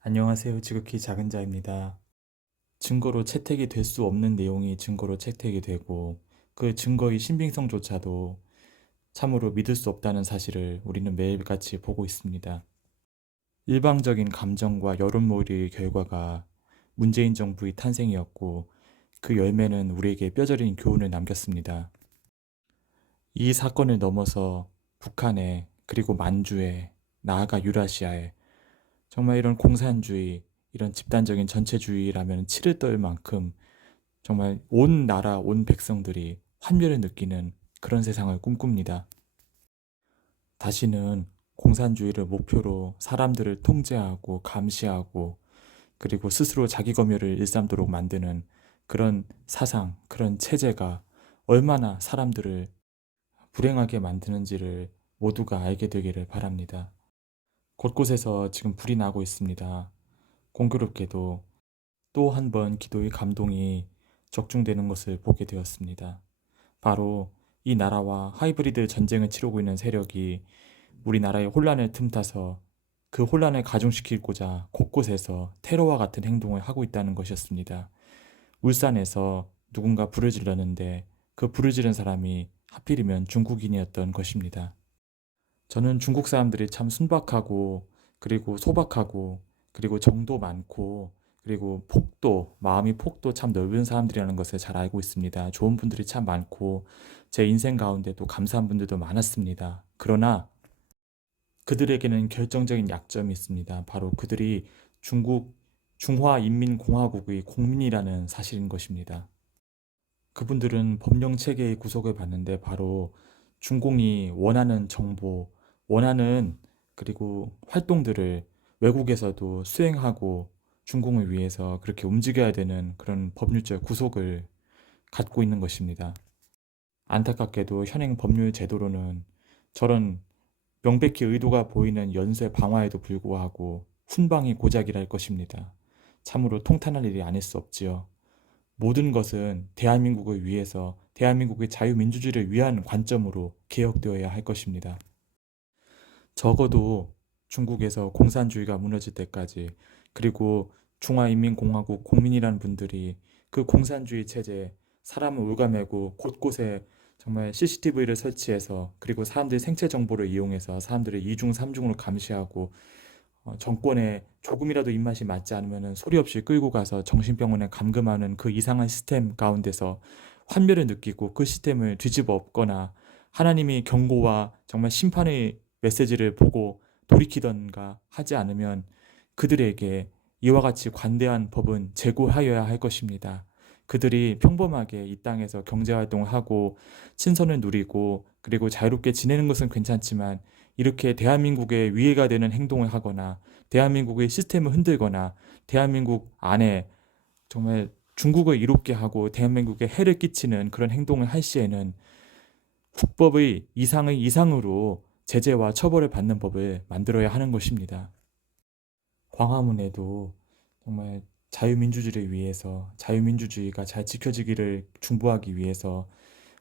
안녕하세요. 지극히 작은 자입니다. 증거로 채택이 될 수 없는 내용이 증거로 채택이 되고 그 증거의 신빙성조차도 참으로 믿을 수 없다는 사실을 우리는 매일같이 보고 있습니다. 일방적인 감정과 여론몰이의 결과가 문재인 정부의 탄생이었고 그 열매는 우리에게 뼈저린 교훈을 남겼습니다. 이 사건을 넘어서 북한에 그리고 만주에 나아가 유라시아에 정말 이런 공산주의, 이런 집단적인 전체주의라면 치를 떨 만큼 정말 온 나라, 온 백성들이 환멸을 느끼는 그런 세상을 꿈꿉니다. 다시는 공산주의를 목표로 사람들을 통제하고 감시하고 그리고 스스로 자기 검열을 일삼도록 만드는 그런 사상, 그런 체제가 얼마나 사람들을 불행하게 만드는지를 모두가 알게 되기를 바랍니다. 곳곳에서 지금 불이 나고 있습니다. 공교롭게도 또 한 번 기도의 감동이 적중되는 것을 보게 되었습니다. 바로 이 나라와 하이브리드 전쟁을 치르고 있는 세력이 우리나라의 혼란을 틈타서 그 혼란을 가중시키고자 곳곳에서 테러와 같은 행동을 하고 있다는 것이었습니다. 울산에서 누군가 불을 질렀는데 그 불을 지른 사람이 하필이면 중국인이었던 것입니다. 저는 중국 사람들이 참 순박하고 그리고 소박하고 그리고 정도 많고 그리고 마음이 폭도 참 넓은 사람들이라는 것을 잘 알고 있습니다. 좋은 분들이 참 많고 제 인생 가운데 또 감사한 분들도 많았습니다. 그러나 그들에게는 결정적인 약점이 있습니다. 바로 그들이 중화인민공화국의 공민이라는 사실인 것입니다. 그분들은 법령 체계의 구속을 받는데 바로 중공이 원하는 정보, 원하는 그리고 활동들을 외국에서도 수행하고 중공을 위해서 그렇게 움직여야 되는 그런 법률적 구속을 갖고 있는 것입니다. 안타깝게도 현행 법률 제도로는 저런 명백히 의도가 보이는 연쇄 방화에도 불구하고 훈방이 고작이랄 것입니다. 참으로 통탄할 일이 아닐 수 없지요. 모든 것은 대한민국을 위해서 대한민국의 자유민주주의를 위한 관점으로 개혁되어야 할 것입니다. 적어도 중국에서 공산주의가 무너질 때까지 그리고 중화인민공화국 국민이라는 분들이 그 공산주의 체제에 사람을 올가매고 곳곳에 정말 CCTV를 설치해서 그리고 사람들의 생체 정보를 이용해서 사람들을 이중 삼중으로 감시하고 정권에 조금이라도 입맛이 맞지 않으면 소리 없이 끌고 가서 정신병원에 감금하는 그 이상한 시스템 가운데서 환멸을 느끼고 그 시스템을 뒤집어 엎거나 하나님이 경고와 정말 심판의 메시지를 보고 돌이키던가 하지 않으면 그들에게 이와 같이 관대한 법은 제고하여야 할 것입니다. 그들이 평범하게 이 땅에서 경제활동을 하고 친선을 누리고 그리고 자유롭게 지내는 것은 괜찮지만 이렇게 대한민국에 위해가 되는 행동을 하거나 대한민국의 시스템을 흔들거나 대한민국 안에 정말 중국을 이롭게 하고 대한민국에 해를 끼치는 그런 행동을 할 시에는 국법의 이상의 이상으로 제재와 처벌을 받는 법을 만들어야 하는 것입니다. 광화문에도 정말 자유민주주의를 위해서 자유민주주의가 잘 지켜지기를 중보하기 위해서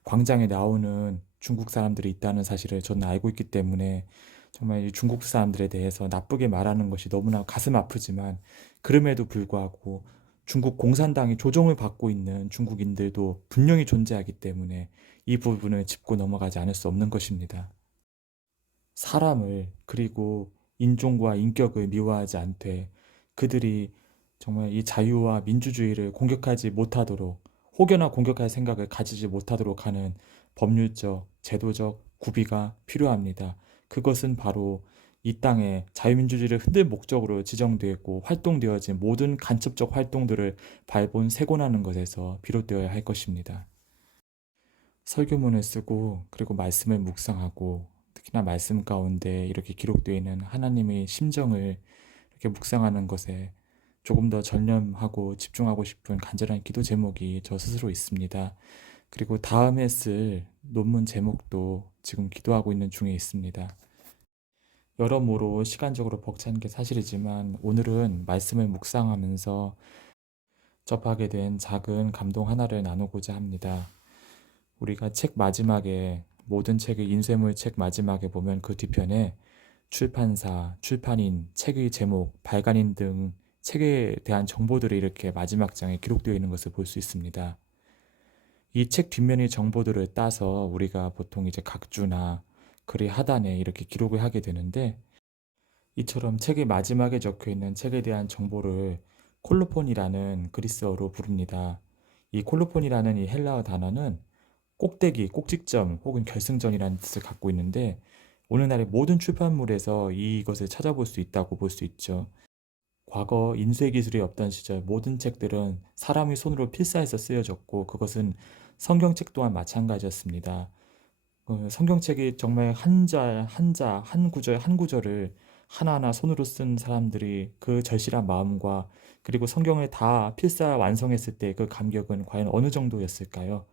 광장에 나오는 중국 사람들이 있다는 사실을 저는 알고 있기 때문에 정말 이 중국 사람들에 대해서 나쁘게 말하는 것이 너무나 가슴 아프지만 그럼에도 불구하고 중국 공산당이 조종을 받고 있는 중국인들도 분명히 존재하기 때문에 이 부분을 짚고 넘어가지 않을 수 없는 것입니다. 사람을 그리고 인종과 인격을 미워하지 않되 그들이 정말 이 자유와 민주주의를 공격하지 못하도록 혹여나 공격할 생각을 가지지 못하도록 하는 법률적, 제도적 구비가 필요합니다. 그것은 바로 이 땅에 자유민주주의를 흔들 목적으로 지정되었고 활동되어진 모든 간첩적 활동들을 발본 세곤하는 것에서 비롯되어야 할 것입니다. 설교문을 쓰고 그리고 말씀을 묵상하고 특히나 말씀 가운데 이렇게 기록되어 있는 하나님의 심정을 이렇게 묵상하는 것에 조금 더 전념하고 집중하고 싶은 간절한 기도 제목이 저 스스로 있습니다. 그리고 다음에 쓸 논문 제목도 지금 기도하고 있는 중에 있습니다. 여러모로 시간적으로 벅찬 게 사실이지만 오늘은 말씀을 묵상하면서 접하게 된 작은 감동 하나를 나누고자 합니다. 우리가 책 마지막에 모든 책의 인쇄물 책 마지막에 보면 그 뒤편에 출판사, 출판인, 책의 제목, 발간인 등 책에 대한 정보들이 이렇게 마지막 장에 기록되어 있는 것을 볼 수 있습니다. 이 책 뒷면의 정보들을 따서 우리가 보통 이제 각주나 글의 하단에 이렇게 기록을 하게 되는데, 이처럼 책의 마지막에 적혀 있는 책에 대한 정보를 콜로폰이라는 그리스어로 부릅니다. 이 콜로폰이라는 이 헬라어 단어는 꼭대기, 꼭지점 혹은 결승점이라는 뜻을 갖고 있는데, 오늘날의 모든 출판물에서 이것을 찾아볼 수 있다고 볼 수 있죠. 과거 인쇄 기술이 없던 시절 모든 책들은 사람의 손으로 필사해서 쓰여졌고, 그것은 성경책 또한 마찬가지였습니다. 성경책이 정말 한자, 한자, 한 구절, 한 구절을 하나하나 손으로 쓴 사람들이 그 절실한 마음과 그리고 성경을 다 필사 완성했을 때 그 감격은 과연 어느 정도였을까요?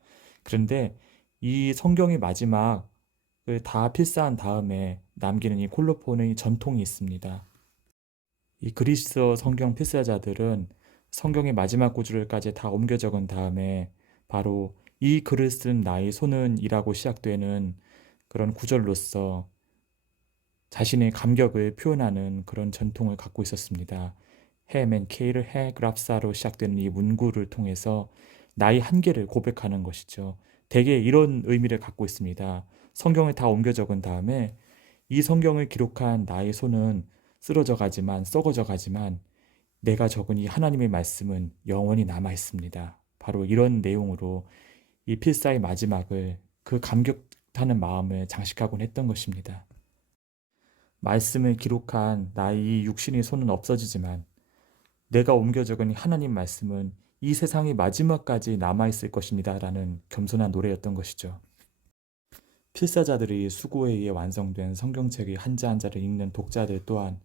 그런데 이 성경의 마지막을 다 필사한 다음에 남기는 이 콜로폰의 전통이 있습니다. 이 그리스어 성경 필사자들은 성경의 마지막 구절까지 다 옮겨 적은 다음에 바로 이 글을 쓴 나의 손은 이라고 시작되는 그런 구절로서 자신의 감격을 표현하는 그런 전통을 갖고 있었습니다. 헤멘 케이를 해 그랍사로 시작되는 이 문구를 통해서 나의 한계를 고백하는 것이죠. 대개 이런 의미를 갖고 있습니다. 성경을 다 옮겨 적은 다음에 이 성경을 기록한 나의 손은 쓰러져 가지만 썩어져 가지만 내가 적은 이 하나님의 말씀은 영원히 남아 있습니다. 바로 이런 내용으로 이 필사의 마지막을 그 감격하는 마음을 장식하곤 했던 것입니다. 말씀을 기록한 나의 이 육신의 손은 없어지지만 내가 옮겨 적은 하나님 말씀은 이 세상의 마지막까지 남아있을 것입니다. 라는 겸손한 노래였던 것이죠. 필사자들이 수고에 의해 완성된 성경책의 한자 한자를 읽는 독자들 또한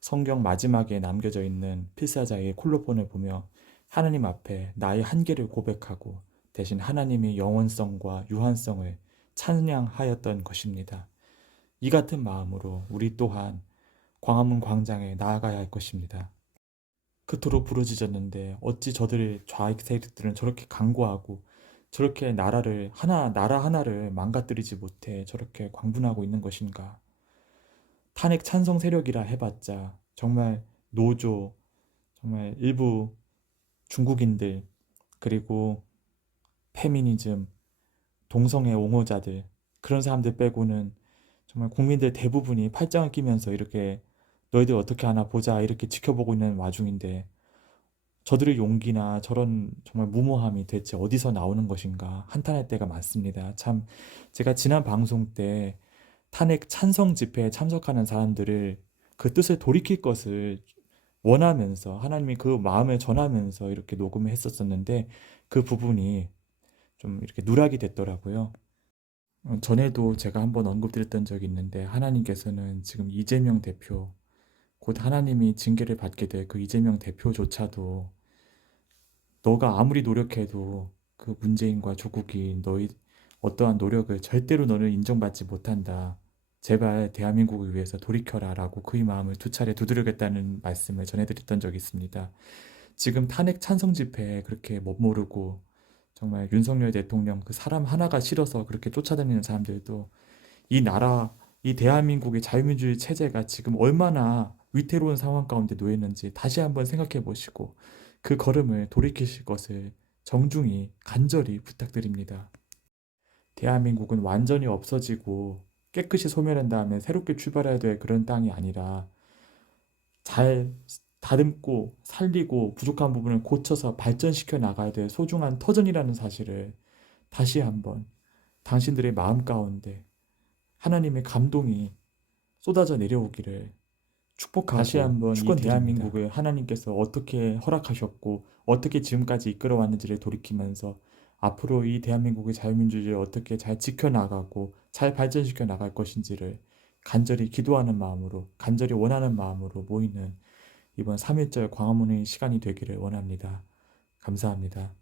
성경 마지막에 남겨져 있는 필사자의 콜로폰을 보며 하나님 앞에 나의 한계를 고백하고 대신 하나님의 영원성과 유한성을 찬양하였던 것입니다. 이 같은 마음으로 우리 또한 광화문 광장에 나아가야 할 것입니다. 그토록 부르짖었는데 어찌 저들의 좌익 세력들은 저렇게 강고하고 저렇게 나라 하나를 망가뜨리지 못해 저렇게 광분하고 있는 것인가? 탄핵 찬성 세력이라 해봤자 정말 노조, 정말 일부 중국인들, 그리고 페미니즘, 동성애 옹호자들, 그런 사람들 빼고는 정말 국민들 대부분이 팔짱을 끼면서 이렇게 너희들 어떻게 하나 보자 이렇게 지켜보고 있는 와중인데 저들의 용기나 저런 정말 무모함이 대체 어디서 나오는 것인가 한탄할 때가 많습니다. 참 제가 지난 방송 때 탄핵 찬성 집회에 참석하는 사람들을 그 뜻을 돌이킬 것을 원하면서 하나님이 그 마음을 전하면서 이렇게 녹음을 했었었는데 그 부분이 좀 이렇게 누락이 됐더라고요. 전에도 제가 한번 언급드렸던 적이 있는데 하나님께서는 지금 이재명 대표, 곧 하나님이 징계를 받게 될 그 이재명 대표조차도 너가 아무리 노력해도 그 문재인과 조국이 너희 어떠한 노력을 절대로 너는 인정받지 못한다. 제발 대한민국을 위해서 돌이켜라 라고 그의 마음을 두 차례 두드리겠다는 말씀을 전해드렸던 적이 있습니다. 지금 탄핵 찬성 집회에 그렇게 멋모르고 정말 윤석열 대통령 그 사람 하나가 싫어서 그렇게 쫓아다니는 사람들도 이 나라, 이 대한민국의 자유민주주의 체제가 지금 얼마나 위태로운 상황 가운데 놓였는지 다시 한번 생각해 보시고 그 걸음을 돌이키실 것을 정중히 간절히 부탁드립니다. 대한민국은 완전히 없어지고 깨끗이 소멸한 다음에 새롭게 출발해야 될 그런 땅이 아니라 잘 다듬고 살리고 부족한 부분을 고쳐서 발전시켜 나가야 될 소중한 터전이라는 사실을 다시 한번 당신들의 마음 가운데 하나님의 감동이 쏟아져 내려오기를 축복하고 다시 한번 이 대한민국을 하나님께서 어떻게 허락하셨고 어떻게 지금까지 이끌어 왔는지를 돌이키면서 앞으로 이 대한민국의 자유민주주의를 어떻게 잘 지켜나가고 잘 발전시켜 나갈 것인지를 간절히 기도하는 마음으로 간절히 원하는 마음으로 모이는 이번 3.1절 광화문의 시간이 되기를 원합니다. 감사합니다.